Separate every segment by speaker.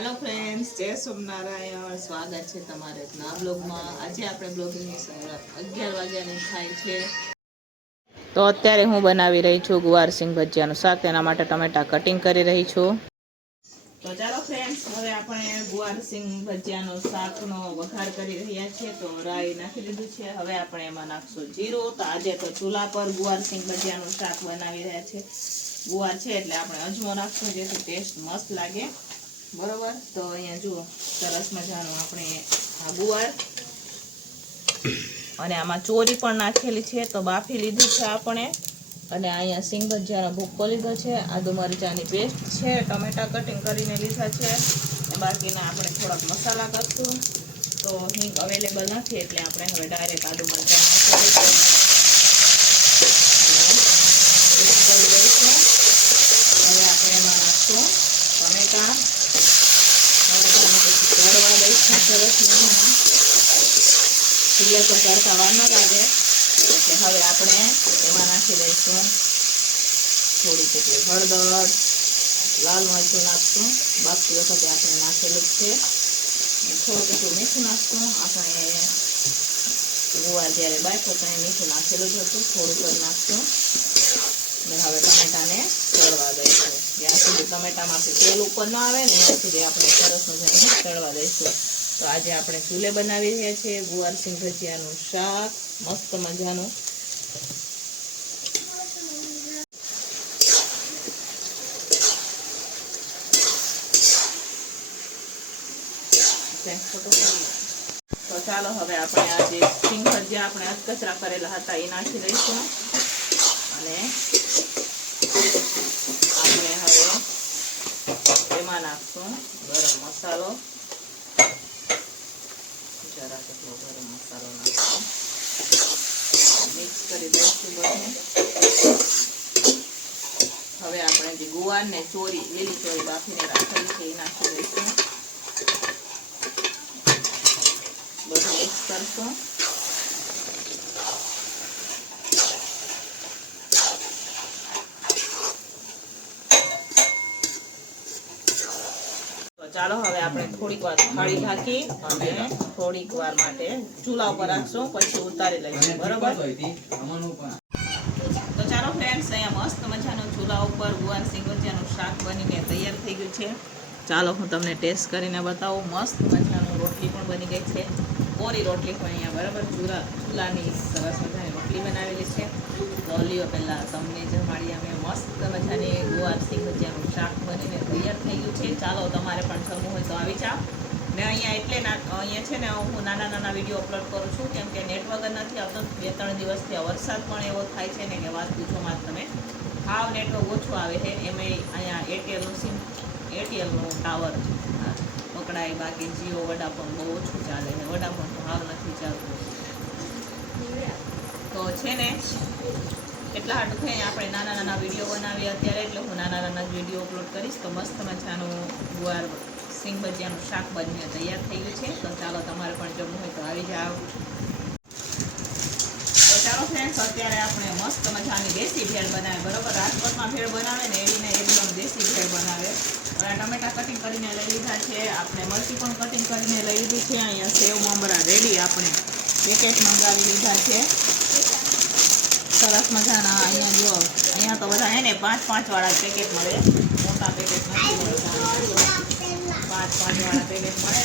Speaker 1: હાલો friends જય સોમનારાયણ સ્વાગત છે તમારે નવા બ્લોગમાં. આજે આપણે બ્લોગની શરૂઆત અગિયાર વાગ્યાની થાય છે. તો અત્યારે હું બનાવી રહી છું ગુવારસિંગ ભજીયાનું શાક. તેના માટે ટમેટા કટિંગ કરી રહી છું. તો ચાલો ફ્રેન્ડ્સ હવે આપણે ગુવારસિંગ ભજીયાનો શાકનો વઘાર કરી રહ્યા છીએ. તો રાઈ નાખી દીધું છે. હવે આપણે એમાં નાખશું જીરું. તો આજે તો ચૂલા પર ગુવાર સિંગ ભજીયાનું શાક બનાવી રહ્યા છે. ગુવાર છે એટલે આપણે અજમો નાખશું જેથી ટેસ્ટ મસ્ત લાગે. બરોબર? તો અહીંયા જુઓ, સરસ મજાનું આપણે આ અને આમાં ચોરી પણ નાખેલી છે, તો બાફી લીધી છે આપણે. અને અહીંયા સિંગ ભજીયાનો ભૂક્કો લીધો છે, આદુ મરચાંની પેસ્ટ છે, ટમેટા કટિંગ કરીને લીધા છે બાકીના આપણે થોડાક મસાલા કરશું. તો હિંગ અવેલેબલ નથી, એટલે આપણે હવે ડાયરેક્ટ આદુ મરચાં નાખી દઈશું અને mix કરી દઈશું હવે આપણે એમાં નાખશું ટમેટા ટમેટાને પછી તળવા દઈશું સરસ મજાના ચૂલે પર તડકા વાર ન લાગે. એટલે હવે આપણે એમાં નાખી દઈશું થોડી કેટલી હળદર, લાલ મરચું નાખશું. બાકી વખતે આપણે નાખેલું છે. થોડુંક થોડું કેટલું મીઠું નાખશું. આપણે ગુવાર જ્યારે બાફો તો મીઠું નાખેલું જ હતું. થોડુંક નાખશું. ને હવે ટમેટાને તળવા દઈશું. જ્યાં સુધી ટમેટામાંથી તેલ ઉપર ન આવે ને ત્યાં સુધી આપણે સરસ મજાને તળવા દઈશું. તો આજે આપણે ચૂલે બનાવી રહ્યા છીએ ગુવારસિંહ ભજીયાનું શાક, મસ્ત મજાનું. તો ચાલો હવે આપણે આ જે સિંગ ભજીયા આપણે અધકચરા કરેલા હતા, એ નાખી દઈશું. અને આપણે હવે એમાં નાખશું ગરમ મસાલો. જરા કેટલો ગરમ મસાલો નાખશું મિક્સ કરી દઈશું બધું. હવે આપણે જે ગુવાર ને ચોરી, લીલી ચોરી બાફીને રાખેલી છે, એ નાખી દઈશું. બધું મિક્સ કરશું. ચાલો હવે આપણે થોડીક વાર થાળી ઢાંકી અને થોડીક વાર માટે ચૂલા ઉપર રાખશું પછી ઉતારી લઈશું બરોબર? તો ચાલો ફ્રેન્ડ્સ અહીંયા મસ્ત મજાનું ચૂલા ઉપર ગુવાર સિંગ ભજીયાનું શાક બનીને તૈયાર થઈ ગયું છે. ચાલો હું તમને ટેસ્ટ કરીને બતાવું મસ્ત મજાનું રોટલી પણ બની ગઈ છે. કોરી રોટલી પણ અહીંયા, બરાબર? ચૂલા ચૂલાની સરસ મજાની રોટલી બનાવેલી છે. તો લ્યો પહેલાં તમને જમાડી અમે મસ્ત મજાની ગુવાર સિંગ ભજીયાનું શાક બનીને તૈયાર થઈ ગયું છે. ચાલો, તમારે પણ જમવું હોય તો આવી જાઓ. ને અહીંયા એટલે ના, અહીંયા છે ને, હું નાના નાના વીડિયો અપલોડ કરું છું, કેમ કે નેટવર્ક નથી આવતો. બે ત્રણ દિવસથી આ વરસાદ પણ એવો થાય છે ને કે વાત પૂછોમાં જ તમે. હાવ નેટવર્ક ઓછું આવે છે. એમાં અહીંયા એરટેલનું સિમ એરટેલનું ટાવર પકડાય બાકી જીઓ વડાફોન બહુ ઓછું ચાલે છે. તો હાવ નથી ચાલતું. તો છે ને, એટલા હાટું થઈ આપણે નાના નાના વીડિયો બનાવીએ અત્યારે, એટલે હું નાના નાના વીડિયો અપલોડ કરીશ. તો મસ્ત મજાનું ગુવાર સિંગ ભજીયાનું શાક બનીને તૈયાર થઈ ગયું છે. તો ચાલો, તમારે પણ જમવું હોય તો આવી જાઓ. અત્યારે આપણે મસ્ત મજાની દેશી ભેળ બનાવે. બરોબર? રાજકોટમાં ભેળ બનાવે ને એવીને એકદમ દેશી ભેળ બનાવે. આ ટમેટા કટિંગ કરીને લઈ લીધા છે. આપણે મરચી પણ કટિંગ કરીને લઈ લીધી છે. અહીંયા સેવ મમરા રેડી આપણે. પેકેટ મંગાવી લીધા છે. સરસ મજાના. અહીંયા જો, અહીંયા તો બધા એને પાંચ પાંચ વાળા પેકેટ મળે. મોટા પેકેટ નથી પાંચ પાંચ વાળા પેકેટ મળે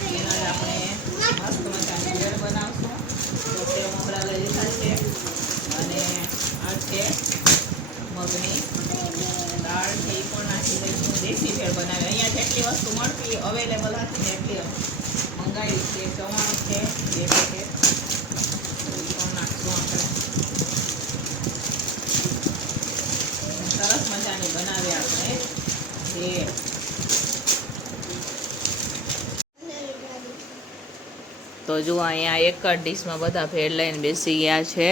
Speaker 1: ને એના આપણે મસ્ત મજાની ભેળ બનાવશું તો સેવ મમરા લઈ લીધા છે અને આ છે મગની, દાળ છે એ પણ નાખી દઈશું, દેશી ભેળ બનાવી. અહીંયા જેટલી વસ્તુ મળતી અવેલેબલ હતી એટલી મંગાવી છે ચવાણું છે, બે પેકેટ સરસ મજાની બનાવી આપણે. ભેળ તો જુઓ, અહીંયા એક જ ડીશમાં બધા ભેળ લઈને બેસી ગયા છે.